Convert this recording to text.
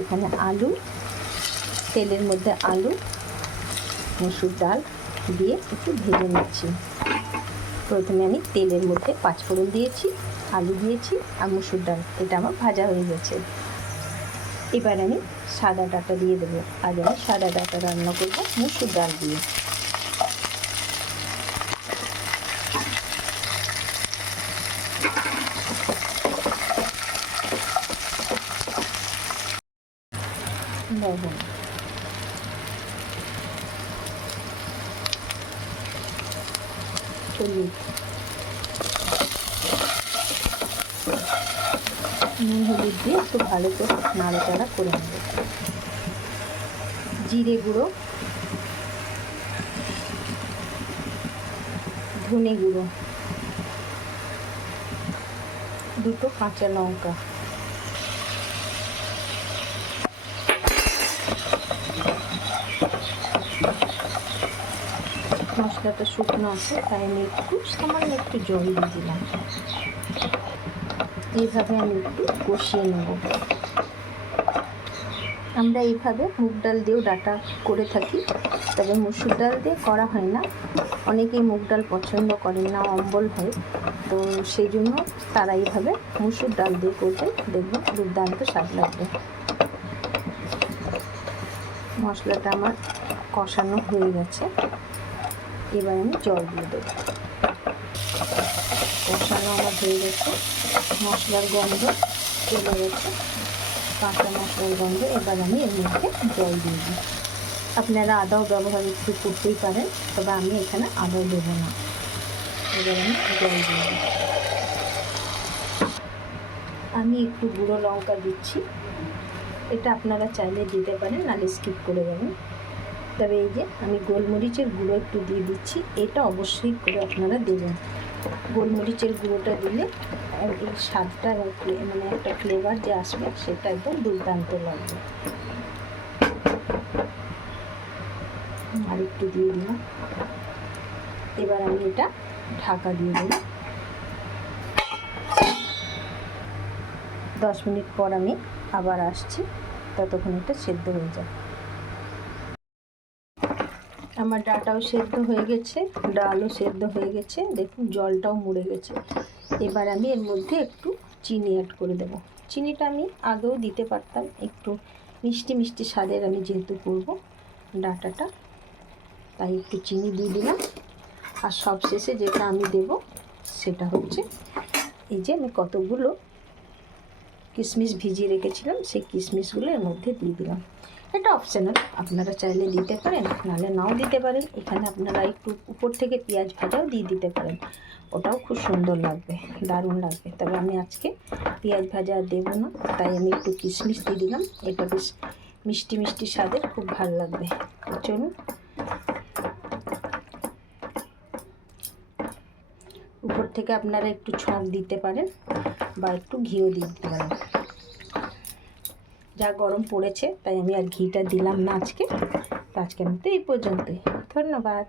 এখানে আলু, তেলের মধ্যে আলু, মসুর ডাল দিয়ে একটু ভেজে নিচ্ছি। প্রথমে আমি তেলের মধ্যে পাঁচফোড়ন দিয়েছি, আলু দিয়েছি আর মসুর ডাল, এটা আমার ভাজা হয়ে গেছে। এবার আমি সাদা ডাঁটা দিয়ে দেবো। আজ আমি সাদা ডাঁটা রান্না করবো মসুর ডাল দিয়ে। লবণ, হলুদ, নুন হলুদ দিয়ে একটু ভালো করে নাড়াচাড়া করে নেব। জিরে গুঁড়ো, ধনে গুঁড়ো, দুটো কাঁচা লঙ্কা, মশলাটা শুকনো আছে তাই আমি একটু সামান্য একটু জল দিয়ে দিলাম। এইভাবে আমি একটু কষিয়ে নেব। আমরা এইভাবে মুগ ডাল দিয়েও ডাঁটা করে থাকি, তবে মসুর ডাল দিয়ে করা হয় না। অনেকেই মুগ ডাল পছন্দ করেন না, অম্বল হয়, তো সেই জন্য তারা এইভাবে মসুর ডাল দিয়ে করবে, দেখবেন দুর্দান্ত স্বাদ লাগবে। মশলাটা আমার কষানো হয়ে গেছে, এবার আমি জল দিয়ে দেবো। কষানো আমার হয়ে গেছে, মশলার গন্ধ চলে গেছে, কাঁচা মশলার গন্ধ। এবার আমি এর মধ্যে জল দিয়ে দিই। আপনারা আদাও ব্যবহার একটু করতেই পারেন, তবে আমি এখানে আদাও দেবো না। এবার আমি জল দিয়ে দিই। আমি একটু গুঁড়ো লঙ্কা দিচ্ছি, এটা আপনারা চাইলে দিতে পারেন, নাহলে স্কিপ করে দেবেন। তবে এই যে আমি গোলমরিচের গুঁড়ো একটু দিয়ে দিচ্ছি, এটা অবশ্যই করে আপনারা দেবেন। গোলমরিচের গুঁড়োটা দিলে এই স্বাদটা মানে একটা ফ্লেভার যে আসবে সেটা একদম দুর্দান্ত লাগবে। আর একটু দিয়ে দিলাম। এবার আমি এটা ঢাকা দিয়ে দেবো। 10 মিনিট পর আমি আবার আসছি, ততক্ষণ এটা সেদ্ধ হয়ে যায়। আমার ডাঁটাও সেদ্ধ হয়ে গেছে, ডালও সেদ্ধ হয়ে গেছে, দেখুন জলটাও মরে গেছে। এবার আমি এর মধ্যে একটু চিনি অ্যাড করে দেবো। চিনিটা আমি আগেও দিতে পারতাম, একটু মিষ্টি মিষ্টি স্বাদের আমি যেহেতু করবো ডাঁটাটা, তাই একটু চিনি দিয়ে দিলাম। আর সবশেষে যেটা আমি দেব সেটা হচ্ছে এই যে আমি কতগুলো কিশমিশ ভিজিয়ে রেখেছিলাম, সেই কিশমিশগুলো এর মধ্যে দিয়ে দিলাম। এটা অপশনাল, আপনারা চাইলে দিতে পারেন, নাহলে নাও দিতে পারেন। এখানে আপনারা একটু উপর থেকে পেঁয়াজ ভাজাও দিয়ে দিতে পারেন, ওটাও খুব সুন্দর লাগবে, দারুণ লাগবে। তবে আমি আজকে পেঁয়াজ ভাজা দেবো না, তাই আমি একটু কিশমিশ দিয়ে দিলাম। এটা বেশ মিষ্টি মিষ্টি স্বাদের, খুব ভালো লাগবে। চলুন, উপর থেকে আপনারা একটু ছক দিতে পারেন বা একটু ঘিও দিয়ে দিতে পারেন। যা গরম পড়েছে তাই আমি আর ঘিটা দিলাম না আজকে। তো আজকের মতো এই পর্যন্তই, ধন্যবাদ।